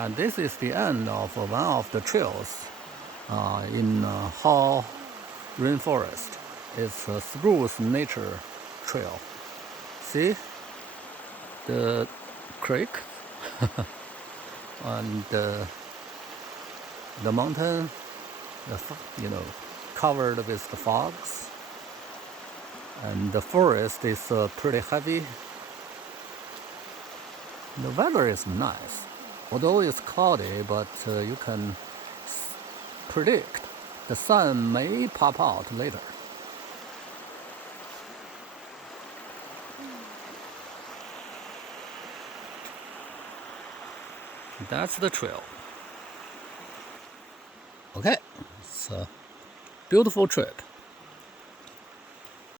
And this is the end of one of the trails in Hall Rainforest. It's a Spruce Nature Trail. See the creek and the mountain, covered with the fogs, and the forest is pretty heavy. The weather is nice, although it's cloudy, but you can predict the sun may pop out later. That's the trail. Okay, it's a beautiful trip.